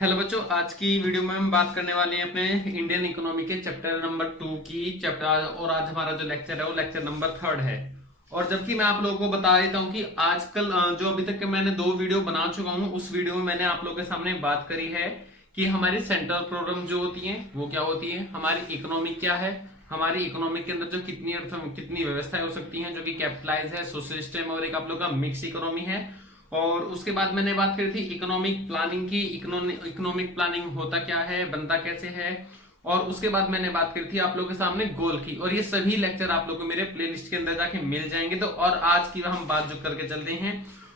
Hello बच्चों, आज की वीडियो में हम बात करने वाले हैं अपने इंडियन इकोनॉमी के चैप्टर नंबर 2 की चैप्टर। और आज हमारा जो लेक्चर है वो लेक्चर नंबर 3 है। और जबकि मैं आप लोगों को बता देता हूं कि आजकल जो अभी तक के मैंने 2 वीडियो बना चुका हूं, उस वीडियो में मैंने आप लोगों के सामने बात करी है कि हमारी सेंट्रल प्रॉब्लम जो होती है वो क्या होती है, हमारी इकोनॉमी क्या है, हमारी इकोनॉमी के अंदर जो कितनी व्यवस्थाएं हो सकती हैं जो कि कैपिटलाइज है, सोशलिस्ट है और एक आप लोग का मिक्स इकोनॉमी है। और उसके बाद मैंने बात करी थी इकोनॉमिक प्लानिंग की। इकोनॉमिक प्लानिंग होता क्या है, बनता कैसे है। और उसके बाद मैंने बात करी थी आप लोगों के सामने गोल की। और ये सभी लेक्चर आप लोगों को मेरे प्लेलिस्ट के अंदर जाके मिल जाएंगे। तो और आज की हम बात जो करके चलते हैं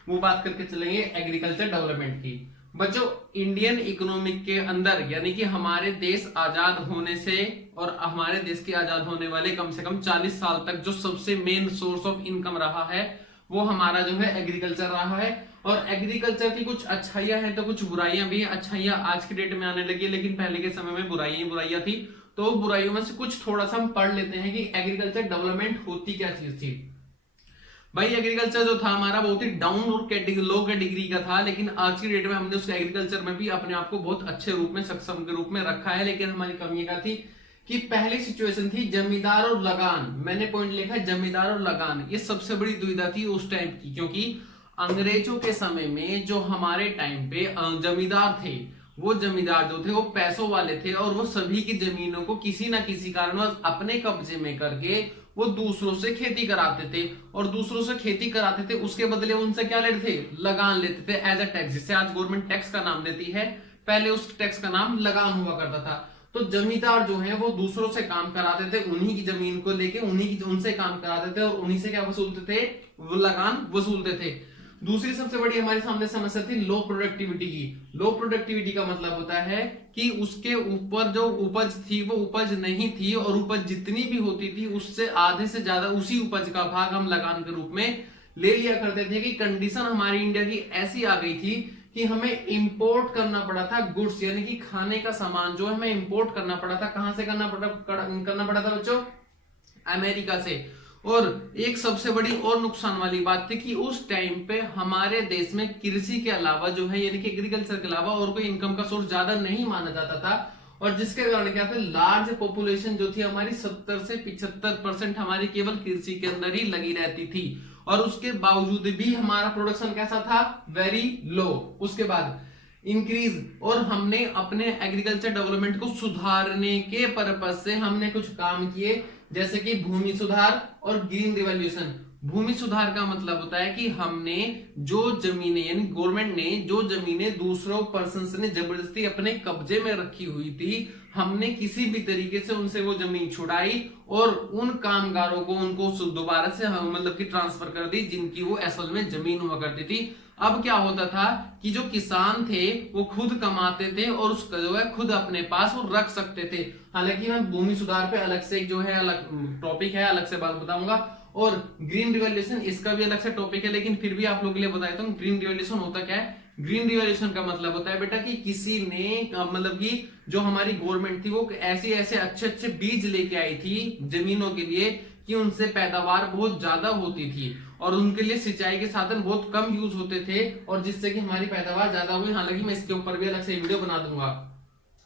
वो बात करके चलेंगे एग्रीकल्चर डेवलपमेंट की। बच्चों, इंडियन इकोनॉमिक के अंदर यानी कि हमारे देश आजाद होने से और हमारे देश के आजाद होने वाले कम से कम 40 साल तक जो सबसे मेन सोर्स ऑफ इनकम रहा है वो हमारा जो है एग्रीकल्चर रहा है। और एग्रीकल्चर की कुछ अच्छाइयां हैं तो कुछ बुराइयां भी हैं। अच्छाइयां आज के डेट में आने लगी, लेकिन पहले के समय में बुराइयां थी। तो बुराइयों में से कुछ थोड़ा सा हम पढ़ लेते हैं कि एग्रीकल्चर डेवलपमेंट होती क्या चीज थी। भाई, एग्रीकल्चर जो था हमारा बहुत ही डाउन और लो कैटेगरी का था, लेकिन आज की डेट में हमने उस एग्रीकल्चर में भी अपने आप को बहुत अच्छे रूप में, सक्षम के रूप में रखा है। लेकिन हमारी कमी क्या थी कि पहली सिचुएशन थी जमींदार और लगान। मैंने पॉइंट लिखा है जमींदार और लगान। ये सबसे बड़ी दुविधा थी उस टाइम की, क्योंकि अंग्रेजों के समय में जो हमारे टाइम पे जमींदार थे, वो जमींदार जो थे वो पैसों वाले थे और वो सभी की जमीनों को किसी ना किसी कारणवश अपने कब्जे में करके वो दूसरों से खेती कराते थे। और दूसरों से खेती कराते थे, उसके बदले उनसे क्या लेते थे, लगान लेते थे एज अ टैक्स, जिसे आज गवर्नमेंट टैक्स का नाम देती है। पहले उस टैक्स का नाम लगान हुआ करता था। तो जमींदार जो है वो दूसरों से काम कराते थे, उन्हीं की जमीन को लेके उनसे काम कराते थे और उन्हीं से क्या वसूलते थे, वो लगान वसूलते थे। दूसरी सबसे बड़ी हमारे सामने समस्या थी लो प्रोडक्टिविटी की। लो प्रोडक्टिविटी का मतलब होता है कि उसके ऊपर जो उपज थी वो उपज नहीं थी, और उपज जितनी भी होती थी उससे आधे से ज्यादा उसी उपज का भाग हम लगान के रूप में ले लिया करते थे। कि कंडीशन हमारी इंडिया की ऐसी आ गई थी कि हमें इंपोर्ट करना पड़ा था गुड्स, यानी कि खाने का सामान जो है हमें इंपोर्ट करना पड़ा था। कहां से करना पड़ा था बच्चों, अमेरिका से। और एक सबसे बड़ी और नुकसान वाली बात थी कि उस टाइम पे हमारे देश में कृषि के अलावा जो है यानी कि एग्रीकल्चर के अलावा और कोई इनकम का सोर्स ज्यादा नहीं माना जाता था। और जिसके कारण क्या था, लार्ज पॉपुलेशन जो थी हमारी 70 से 75% हमारी केवल कृषि के अंदर ही लगी रहती थी। और उसके बावजूद भी हमारा प्रोडक्शन कैसा था, वेरी लो। उसके बाद इंक्रीज, और हमने अपने एग्रीकल्चर डेवलपमेंट को सुधारने के पर्पज से हमने कुछ काम किए, जैसे कि भूमि सुधार और ग्रीन रिवॉल्यूशन। भूमि सुधार का मतलब होता है कि हमने जो जमीनें यानी गवर्नमेंट ने जो जमीनें दूसरों पर्सन ने जबरदस्ती अपने कब्जे में रखी हुई थी, हमने किसी भी तरीके से उनसे वो जमीन छुड़ाई और उन कामगारों को उनको दोबारा से मतलब कि ट्रांसफर कर दी जिनकी वो असल में जमीन हुआ करती थी। अब क्या होता था कि जो किसान थे वो खुद कमाते थे और उसका जो है खुद अपने पास वो रख सकते थे। हालांकि मैं भूमि सुधार पे अलग से जो है अलग टॉपिक है, अलग से बात बताऊंगा। और ग्रीन रिवॉल्यूशन इसका भी अलग से टॉपिक है, लेकिन फिर भी आप लोगों के लिए बता देता हूँ ग्रीन रिवॉल्यूशन होता क्या है। ग्रीन रिवॉल्यूशन का मतलब होता है बेटा कि किसी ने मतलब कि जो हमारी गवर्नमेंट थी वो ऐसे ऐसे अच्छे अच्छे बीज लेके आई थी जमीनों के लिए कि उनसे पैदावार बहुत ज्यादा होती थी और उनके लिए सिंचाई के साधन बहुत कम यूज होते थे, और जिससे कि हमारी पैदावार ज्यादा हुई। हालांकि मैं इसके ऊपर भी अलग से वीडियो बना दूंगा।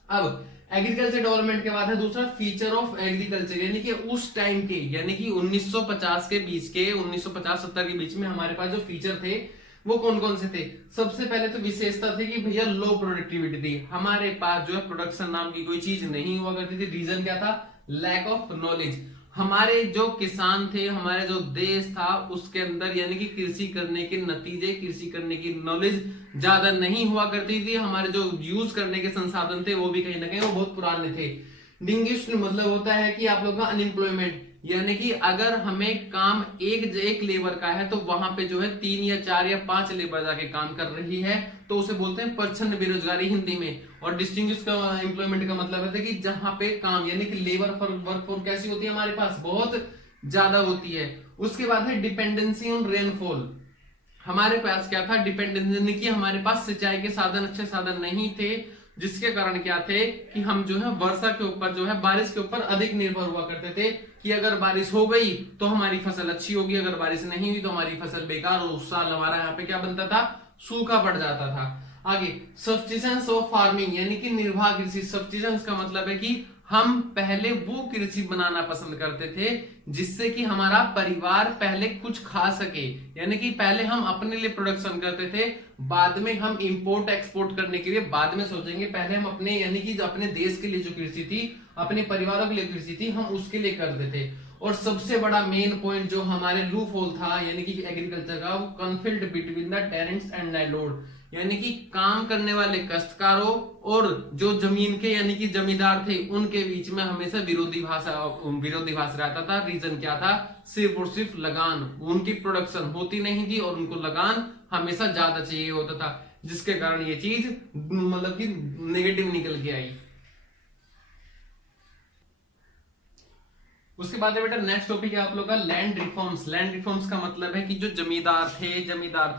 अब एग्रीकल्चर डेवलपमेंट के बाद है दूसरा फीचर ऑफ एग्रीकल्चर, यानी कि उस टाइम के यानी कि 1950 के बीच के 1950-70 के बीच में हमारे पास जो फीचर थे वो कौन कौन से थे। सबसे पहले तो विशेषता थी कि भैया लो प्रोडक्टिविटी थी। हमारे पास जो है प्रोडक्शन नाम की कोई चीज नहीं हुआ करती थी। रीजन क्या था, लैक ऑफ नॉलेज। हमारे जो किसान थे, हमारे जो देश था उसके अंदर यानी कि कृषि करने के नतीजे, कृषि करने की नॉलेज ज्यादा नहीं हुआ करती थी। हमारे जो यूज करने के संसाधन थे वो भी कहीं ना कहीं वो बहुत पुराने थे। डिंगिस्ट मतलब होता है कि आप लोग का अनएम्प्लॉयमेंट, यानी कि अगर हमें काम एक लेबर का है तो वहां पे जो है 3 या 4 या 5 लेबर जाके काम कर रही है, तो उसे बोलते हैं प्रच्छन्न बेरोजगारी हिंदी में। और डिस्टिंग्विश का एम्प्लॉयमेंट का मतलब है कि जहां पे काम यानी कि लेबर वर्कफोर्स कैसी होती है हमारे पास, बहुत ज्यादा होती है। उसके बाद है डिपेंडेंसी ऑन रेनफॉल। हमारे पास क्या था, डिपेंडेंसी, कि हमारे पास सिंचाई के साधन, अच्छे साधन नहीं थे, जिसके कारण क्या थे कि हम जो है वर्षा के ऊपर जो है बारिश के ऊपर अधिक निर्भर हुआ करते थे कि अगर बारिश हो गई तो हमारी फसल अच्छी होगी, अगर बारिश नहीं हुई तो हमारी फसल बेकार, और उस साल हमारा यहाँ पे क्या बनता था, सूखा पड़ जाता था। आगे सब्सिस्टेंस ऑफ फार्मिंग यानी कि निर्वाह कृषि। सब्सिस्टेंस का मतलब है कि हम पहले वो कृषि बनाना पसंद करते थे जिससे कि हमारा परिवार पहले कुछ खा सके, यानी कि पहले हम अपने लिए प्रोडक्शन करते थे, बाद में हम इंपोर्ट एक्सपोर्ट करने के लिए बाद में सोचेंगे, पहले हम अपने यानी कि अपने देश के लिए जो कृषि थी, अपने परिवारों के लिए कृषि थी, हम उसके लिए करते थे। और सबसे बड़ा मेन पॉइंट जो हमारे लूप होल था यानी कि एग्रीकल्चर का, वो conflict between the tenants and landlord, यानी कि काम करने वाले काश्तकारों और जो जमीन के यानी कि जमींदार थे उनके बीच में हमेशा विरोधाभास रहता था। रीजन क्या था? सिर्फ और सिर्फ लगान, उनकी प्रोडक्शन होती नहीं थी और उनको लगान हमेशा ज्यादा चाहिए होता था, जिसके कारण ये चीज मतलब कि नेगेटिव निकल के आई। उसके बाद बेटा नेक्स्ट टॉपिक है आप लोग का लैंड रिफॉर्म्स। लैंड रिफॉर्म्स का मतलब है कि जो जमींदार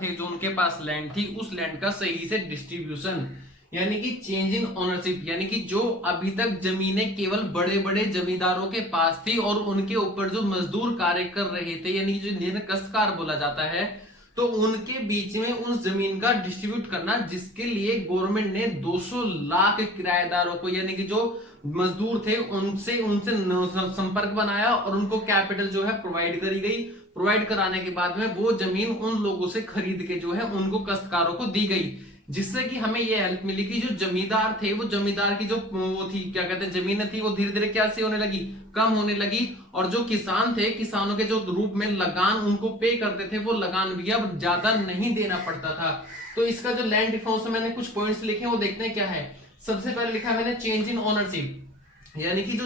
थे जो उनके पास लैंड थी, उस लैंड का सही से डिस्ट्रीब्यूशन, यानी कि चेंज इन ओनरशिप, यानी कि जो अभी तक जमीनें केवल बड़े बड़े जमींदारों के पास थी और उनके ऊपर जो मजदूर कार्य कर रहे थे, यानी कि जिन्हें काश्तकार बोला जाता है, तो उनके बीच में उस जमीन का डिस्ट्रीब्यूट करना, जिसके लिए गवर्नमेंट ने 200 लाख किराएदारों को यानी कि जो मजदूर थे उनसे संपर्क बनाया और उनको कैपिटल जो है प्रोवाइड करी गई। प्रोवाइड कराने के बाद में वो जमीन उन लोगों से खरीद के जो है उनको काश्तकारों को दी गई, जिससे कि हमें ये हेल्प मिली कि जो जमींदार थे, वो जमींदार की जो वो थी क्या कहते हैं जमीन थी, वो धीरे धीरे क्या सी होने लगी, कम होने लगी। और जो किसान थे, किसानों के जो रूप में लगान उनको पे करते थे, वो लगान भी अब ज्यादा नहीं देना पड़ता था। तो इसका जो लैंड रिफॉर्म्स में मैंने कुछ पॉइंट्स लिखे हैं, वो देखते हैं क्या है। सबसे पहले लिखा मैंने चेंज इन ओनरशिप, यानी कि जो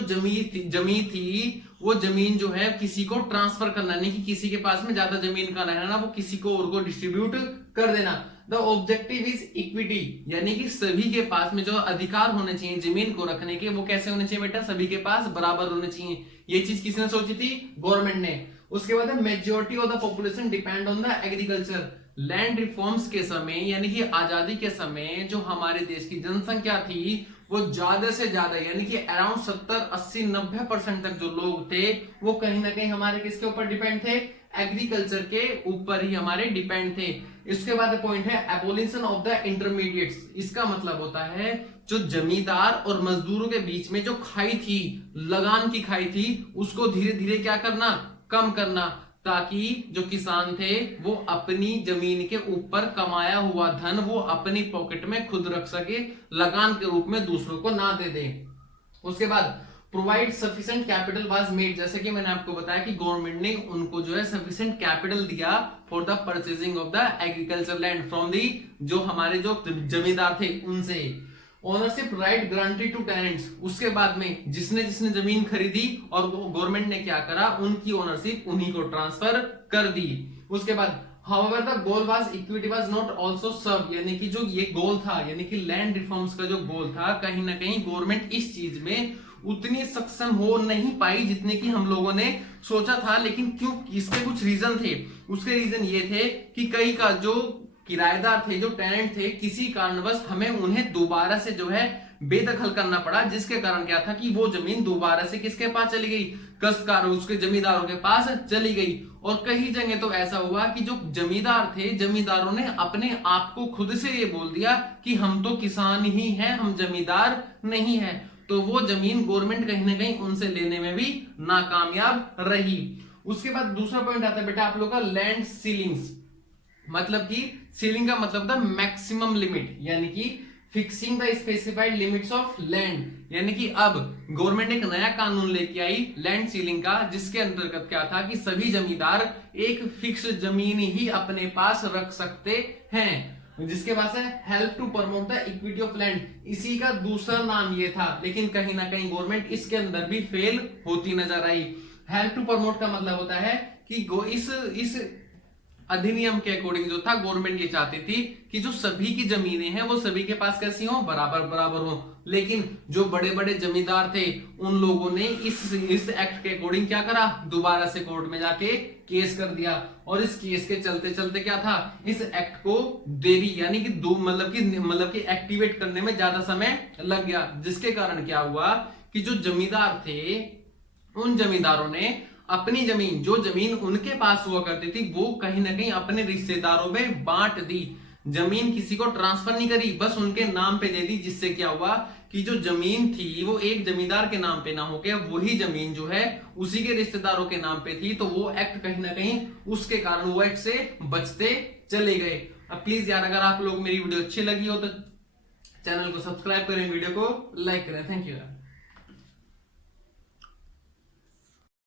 जमीन थी वो जमीन जो है किसी को ट्रांसफर करना, नहीं कि किसी के पास में ज्यादा जमीन का रहना, वो किसी को और को डिस्ट्रीब्यूट कर देना। द ऑब्जेक्टिव इज इक्विटी, यानी कि सभी के पास में जो अधिकार होने चाहिए जमीन को रखने के, वो कैसे होने चाहिए बेटा? सभी के पास बराबर होने चाहिए। ये चीज किसने सोची थी? गवर्नमेंट ने। उसके बाद majority of the population depend on the agriculture. Land reforms के समय यानी कि आजादी के समय जो हमारे देश की जनसंख्या थी वो ज्यादा से ज्यादा यानी कि अराउंड 70, 80, 90% तक जो लोग थे वो कहीं ना कहीं हमारे किसके ऊपर डिपेंड थे? एग्रीकल्चर के ऊपर ही हमारे डिपेंड थे। इसके बाद पॉइंट है एबोलिशन ऑफ द इंटरमीडिएट्स। इसका मतलब होता है जो जमींदार और मजदूरों के बीच में जो खाई थी, लगान की खाई थी, उसको धीरे धीरे क्या करना? कम करना, ताकि जो किसान थे वो अपनी जमीन के ऊपर कमाया हुआ धन वो अपनी पॉकेट में खुद रख सके, लगान के रूप में दूसरों को ना दे दे। उसके बाद provide sufficient capital was made, जैसे कि मैंने आपको बताया कि गवर्नमेंट ने उनको जो है सफिशिएंट कैपिटल दिया for the purchasing of the agriculture land from the, जो हमारे जो जमींदार थे उनसे। Ownership right granted to tenants, उसके बाद में जिसने जिसने जमीन खरीदी और वो गवर्नमेंट ने क्या करा, उनकी ओनरशिप उन्हीं को ट्रांसफर कर दी। उसके बाद however the goal was equity was not also served, यानी कि जो ये गोल था यानी कि लैंड रिफॉर्म्स का जो गोल था, कहीं ना कहीं गवर्नमेंट इस चीज में उतनी सक्षम हो नहीं पाई जितने की हम लोगों ने सोचा था। लेकिन क्यों? इसके कुछ रीजन थे। उसके रीजन ये थे कि कई का जो किराएदार थे, जो टेनेंट थे, किसी कारणवश हमें उन्हें दोबारा से जो है बेदखल करना पड़ा, जिसके कारण क्या था कि वो जमीन दोबारा से किसके पास चली गई? काश्तकारों, उसके जमींदारों के पास चली गई। और कई जगह तो ऐसा हुआ कि जो जमींदार थे, जमींदारों ने अपने आप को खुद से ये बोल दिया कि हम तो किसान ही हैं, हम जमींदार नहीं है। तो वो जमीन गवर्नमेंट कहीं ना कहीं उनसे लेने में भी नाकामयाब रही। उसके बाद दूसरा पॉइंट आता है बेटा आप लोग का लैंड सीलिंग्स, मतलब कि सीलिंग का मतलब था मैक्सिमम लिमिट, यानी कि fixing the specified limits of land, यानी कि अब गवर्नमेंट ने एक नया कानून लेके आई लैंड सीलिंग का, जिसके अंतर्गत क्या था कि सभी जमींदार एक फिक्स जमीन ही अपने पास रख सकते हैं, जिसके पास है help to promote the equity of land. इसी का दूसरा नाम ये था, लेकिन कहीं ना कहीं गवर्नमेंट इसके अंदर भी फेल होती नजर आई। हेल्प टू प्रमोट का मतलब होता है कि इस अधिनियम के अकॉर्डिंग जो था गवर्नमेंट ये चाहती थी कि जो सभी की जमीनें हैं वो सभी के पास कैसी हो? बराबर बराबर हो। लेकिन जो बड़े बड़े जमींदार थे उन लोगों ने इस एक्ट के अकॉर्डिंग क्या करा? दोबारा से कोर्ट में जाके केस कर दिया। और इस केस के चलते चलते क्या था? इस एक्ट को देरी यानी कि मतलब कि एक्टिवेट करने में ज्यादा समय लग गया, जिसके कारण क्या हुआ कि जो जमींदार थे उन जमींदारों ने अपनी जमीन, जो जमीन उनके पास हुआ करती थी, वो कहीं ना कहीं अपने रिश्तेदारों में बांट दी, जमीन किसी को ट्रांसफर नहीं करी, बस उनके नाम पे दे दी, जिससे क्या हुआ कि जो जमीन थी वो एक जमींदार के नाम पे ना होके वही जमीन जो है उसी के रिश्तेदारों के नाम पे थी। तो वो एक्ट कहीं ना कहीं उसके कारण वो एक्ट से बचते चले गए। अब प्लीज यार अगर आप लोग मेरी वीडियो अच्छी लगी हो तो चैनल को सब्सक्राइब करें, वीडियो को लाइक करें। थैंक यू यार।